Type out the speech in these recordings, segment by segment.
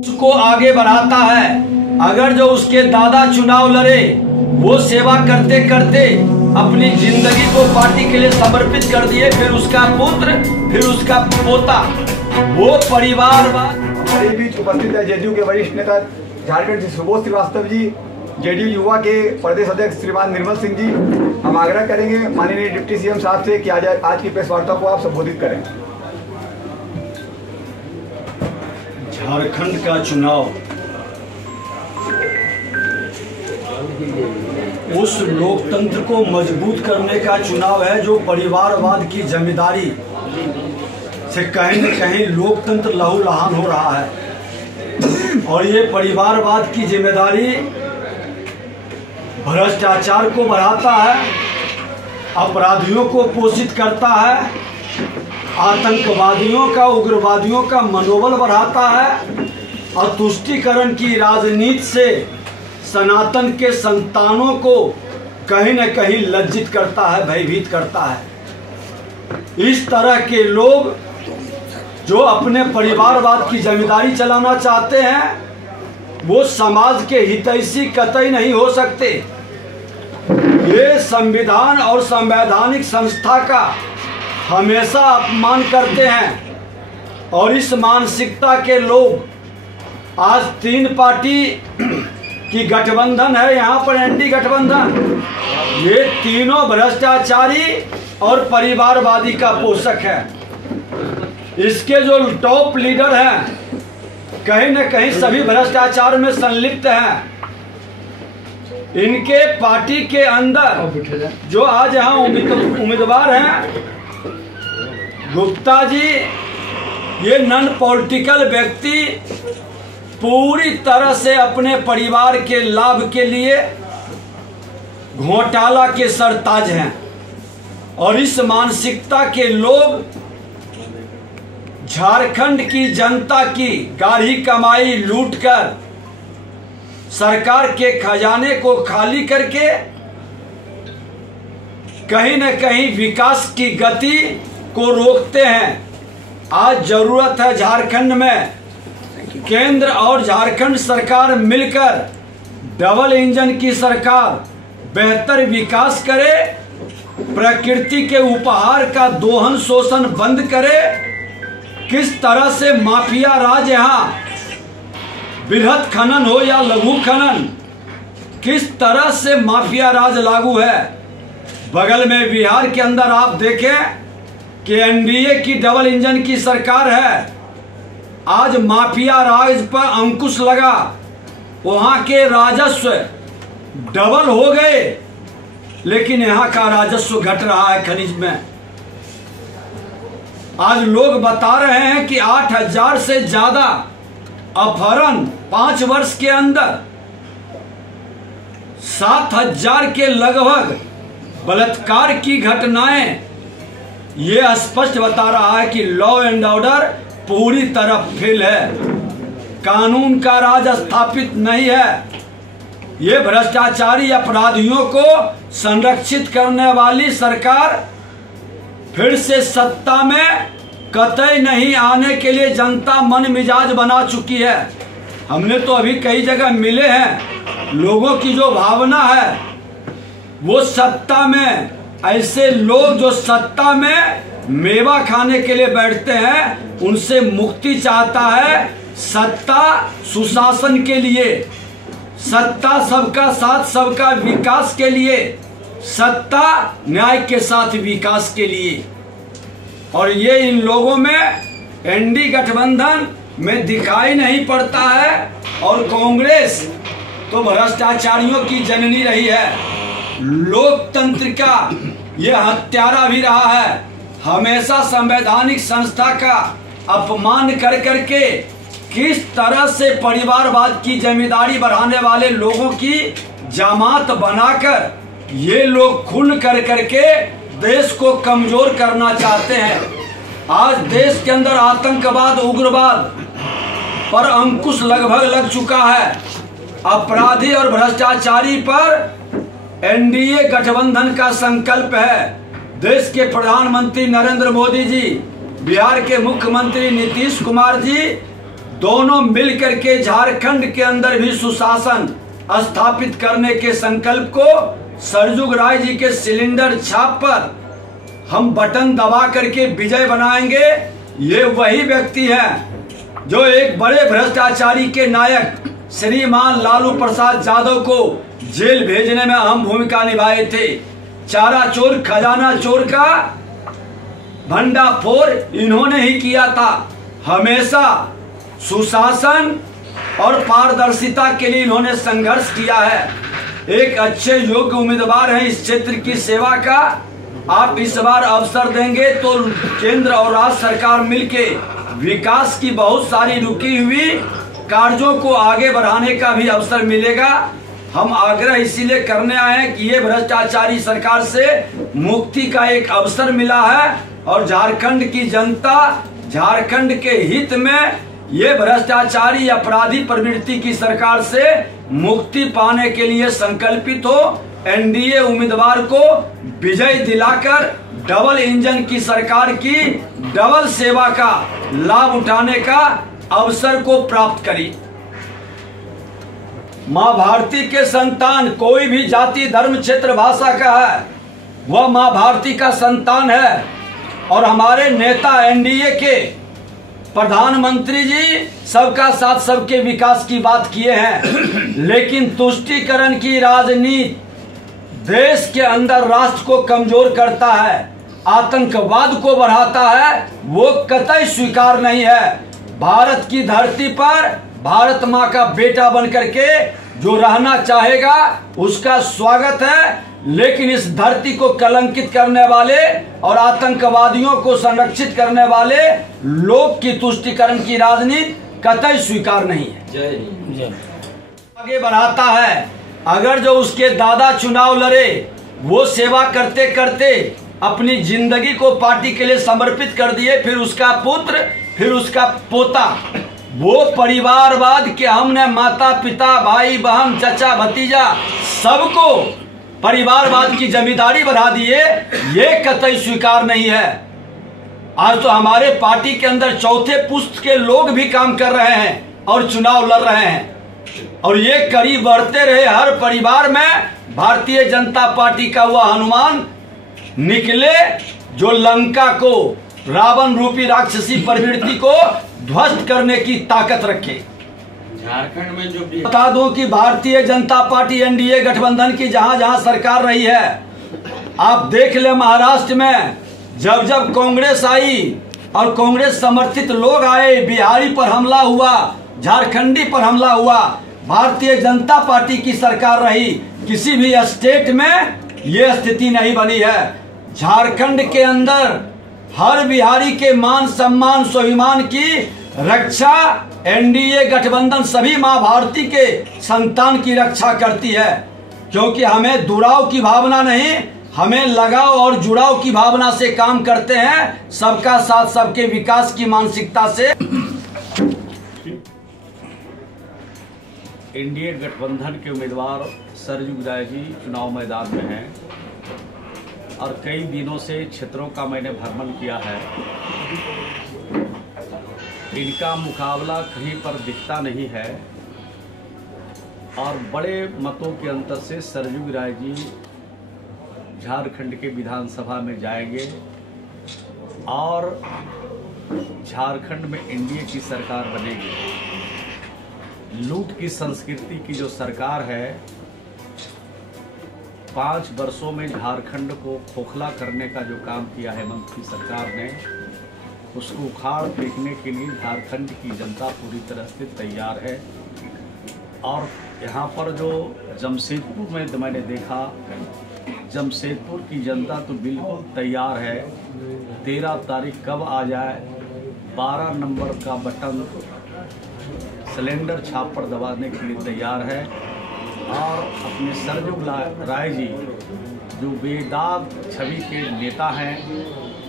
उसको आगे बढ़ाता है। अगर जो उसके दादा चुनाव लड़े, वो सेवा करते करते अपनी जिंदगी को पार्टी के लिए समर्पित कर दिए, फिर उसका पुत्र, फिर उसका पोता, वो परिवारवाद। हमारे बीच उपस्थित है जेडीयू के वरिष्ठ नेता झारखंड से सुबोध श्रीवास्तव जी, जेडीयू युवा के प्रदेश अध्यक्ष श्रीमान निर्मल सिंह जी। हम आग्रह करेंगे माननीय डिप्टी सीएम साहब से कि आज की प्रेस वार्ता को आप संबोधित करें। झारखंड का चुनाव उस लोकतंत्र को मजबूत करने का चुनाव है जो परिवारवाद की जिम्मेदारी से कहीं न कहीं लोकतंत्र लहूलुहान हो रहा है। और ये परिवारवाद की जिम्मेदारी भ्रष्टाचार को बढ़ाता है, अपराधियों को पोषित करता है, आतंकवादियों का, उग्रवादियों का मनोबल बढ़ाता है और तुष्टीकरण की राजनीति से सनातन के संतानों को कहीं न कहीं लज्जित करता है, भयभीत करता है। इस तरह के लोग जो अपने परिवारवाद की जिम्मेदारी चलाना चाहते हैं, वो समाज के हितैषी कतई नहीं हो सकते। ये संविधान और संवैधानिक संस्था का हमेशा अपमान करते हैं। और इस मानसिकता के लोग आज 3 पार्टी की गठबंधन है, यहाँ पर एनडी गठबंधन, ये तीनों भ्रष्टाचारी और परिवारवादी का पोषक है। इसके जो टॉप लीडर हैं कहीं न कहीं सभी भ्रष्टाचार में संलिप्त हैं। इनके पार्टी के अंदर जो आज यहाँ उम्मीदवार हैं, गुप्ता जी, ये नॉन पॉलिटिकल व्यक्ति पूरी तरह से अपने परिवार के लाभ के लिए घोटाला के सरताज हैं। और इस मानसिकता के लोग झारखंड की जनता की गाढ़ी कमाई लूटकर सरकार के खजाने को खाली करके कहीं न कहीं विकास की गति को रोकते हैं। आज जरूरत है झारखंड में केंद्र और झारखंड सरकार मिलकर डबल इंजन की सरकार बेहतर विकास करे, प्रकृति के उपहार का दोहन शोषण बंद करे। किस तरह से माफिया राज यहाँ बृहत खनन हो या लघु खनन, किस तरह से माफिया राज लागू है। बगल में बिहार के अंदर आप देखें कि एनडीए की डबल इंजन की सरकार है। आज माफिया राज पर अंकुश लगा, वहां के राजस्व डबल हो गए, लेकिन यहाँ का राजस्व घट रहा है खनिज में। आज लोग बता रहे हैं कि 8000 से ज्यादा अपहरण 5 वर्ष के अंदर, 7000 के लगभग बलात्कार की घटनाएं, ये स्पष्ट बता रहा है कि लॉ एंड ऑर्डर पूरी तरह फेल है, कानून का राज स्थापित नहीं है। ये भ्रष्टाचारी अपराधियों को संरक्षित करने वाली सरकार फिर से सत्ता में कतई नहीं आने के लिए जनता मन मिजाज बना चुकी है। हमने तो अभी कई जगह मिले हैं, लोगों की जो भावना है वो सत्ता में, ऐसे लोग जो सत्ता में मेवा खाने के लिए बैठते हैं, उनसे मुक्ति चाहता है। सत्ता सुशासन के लिए, सत्ता सबका साथ सबका विकास के लिए, सत्ता न्याय के साथ विकास के लिए। और ये इन लोगों में एनडी गठबंधन में दिखाई नहीं पड़ता है। और कांग्रेस तो भ्रष्टाचारियों की जननी रही है, लोकतंत्र का ये हत्यारा भी रहा है। हमेशा संवैधानिक संस्था का अपमान कर करके किस तरह से परिवारवाद की जिम्मेदारी बढ़ाने वाले लोगों की जमात बनाकर ये लोग खून कर करके देश को कमजोर करना चाहते हैं। आज देश के अंदर आतंकवाद, उग्रवाद पर अंकुश लगभग लग चुका है। अपराधी और भ्रष्टाचारी पर एनडीए गठबंधन का संकल्प है। देश के प्रधानमंत्री नरेंद्र मोदी जी, बिहार के मुख्यमंत्री नीतीश कुमार जी, दोनों मिलकर के झारखंड के अंदर भी सुशासन स्थापित करने के संकल्प को सरजुग राय जी के सिलेंडर छाप पर हम बटन दबा करके विजय बनाएंगे। ये वही व्यक्ति है जो एक बड़े भ्रष्टाचारी के नायक श्रीमान लालू प्रसाद यादव को जेल भेजने में अहम भूमिका निभाए थे। चारा चोर खजाना चोर का भंडाफोड़ इन्होंने ही किया था। हमेशा सुशासन और पारदर्शिता के लिए इन्होंने संघर्ष किया है। एक अच्छे योग्य उम्मीदवार हैं इस क्षेत्र की सेवा का। आप इस बार अवसर देंगे तो केंद्र और राज्य सरकार मिलके विकास की बहुत सारी रुकी हुई कार्यों को आगे बढ़ाने का भी अवसर मिलेगा। हम आग्रह इसीलिए करने आए हैं कि ये भ्रष्टाचारी सरकार से मुक्ति का एक अवसर मिला है और झारखंड की जनता झारखंड के हित में ये भ्रष्टाचारी अपराधी प्रवृत्ति की सरकार से मुक्ति पाने के लिए संकल्पित हो। एनडीए उम्मीदवार को विजय दिलाकर डबल इंजन की सरकार की डबल सेवा का लाभ उठाने का अवसर को प्राप्त करी। मां भारती के संतान कोई भी जाति धर्म क्षेत्र भाषा का है, वह मां भारती का संतान है। और हमारे नेता एनडीए के प्रधानमंत्री जी सबका साथ सबके विकास की बात किए हैं, लेकिन तुष्टीकरण की राजनीति देश के अंदर राष्ट्र को कमजोर करता है, आतंकवाद को बढ़ाता है, वो कतई स्वीकार नहीं है। भारत की धरती पर भारत माँ का बेटा बनकर के जो रहना चाहेगा उसका स्वागत है, लेकिन इस धरती को कलंकित करने वाले और आतंकवादियों को संरक्षित करने वाले लोग की तुष्टीकरण की राजनीति कतई स्वीकार नहीं है। आगे बढ़ाता है। अगर जो उसके दादा चुनाव लड़े वो सेवा करते करते अपनी जिंदगी को पार्टी के लिए समर्पित कर दिए, फिर उसका पुत्र फिर उसका पोता, वो परिवारवाद के हमने माता पिता भाई बहन चचा भतीजा सबको परिवारवाद की जिम्मेदारी बढ़ा दिए, ये कतई स्वीकार नहीं है। आज तो हमारे पार्टी के अंदर चौथे पुष्ट के लोग भी काम कर रहे हैं और चुनाव लड़ रहे हैं, और ये करीब बढ़ते रहे। हर परिवार में भारतीय जनता पार्टी का वह हनुमान निकले जो लंका को रावण रूपी राक्षसी प्रवृत्ति को ध्वस्त करने की ताकत रखे। झारखंड में जो बता दूं कि भारतीय जनता पार्टी एनडीए गठबंधन की जहां जहां सरकार रही है, आप देख ले महाराष्ट्र में जब जब कांग्रेस आई और कांग्रेस समर्थित लोग आए, बिहारी पर हमला हुआ, झारखंडी पर हमला हुआ, भारतीय जनता पार्टी की सरकार रही, किसी भी स्टेट में ये स्थिति नहीं बनी है। झारखंड के अंदर हर बिहारी के मान सम्मान स्वाभिमान की रक्षा एनडीए गठबंधन सभी मां भारती के संतान की रक्षा करती है, क्योंकि हमें दुराव की भावना नहीं, हमें लगाव और जुड़ाव की भावना से काम करते हैं, सबका साथ सबके विकास की मानसिकता से। एनडीए गठबंधन के उम्मीदवार सरजुग राय जी चुनाव मैदान में हैं और कई दिनों से क्षेत्रों का मैंने भ्रमण किया है। इनका मुकाबला कहीं पर दिखता नहीं है और बड़े मतों के अंतर से सरजुग राय जी झारखंड के विधानसभा में जाएंगे और झारखंड में एनडीए की सरकार बनेगी। लूट की संस्कृति की जो सरकार है, 5 वर्षों में झारखंड को खोखला करने का जो काम किया है हेमंत की सरकार ने, उसको उखाड़ फेंकने के लिए झारखंड की जनता पूरी तरह से तैयार है। और यहाँ पर जो जमशेदपुर में तो मैंने देखा, जमशेदपुर की जनता तो बिल्कुल तैयार है। 13 तारीख कब आ जाए, 12 नंबर का बटन सिलेंडर छाप पर दबाने के लिए तैयार है। और अपने सरजुग राय जी जो बेदाग छवि के नेता हैं,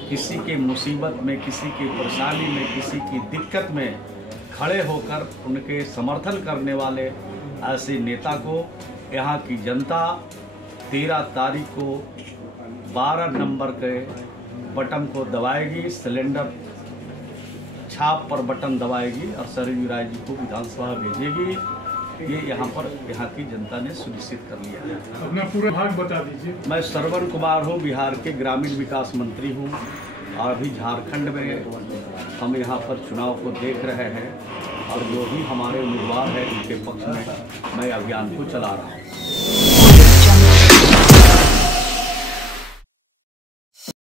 किसी के मुसीबत में, किसी की परेशानी में, किसी की दिक्कत में खड़े होकर उनके समर्थन करने वाले ऐसे नेता को यहाँ की जनता 13 तारीख को 12 नंबर के बटन को दबाएगी, सिलेंडर छाप पर बटन दबाएगी और सरयू राय जी को विधानसभा भेजेगी। ये यहाँ की जनता ने सुनिश्चित कर लिया है। अपना पूरा भाग बता दीजिए। मैं श्रवण कुमार हूँ, बिहार के ग्रामीण विकास मंत्री हूँ और अभी झारखंड में हम यहाँ पर चुनाव को देख रहे हैं और जो भी हमारे उम्मीदवार हैं उनके पक्ष में मैं अभियान को चला रहा हूँ।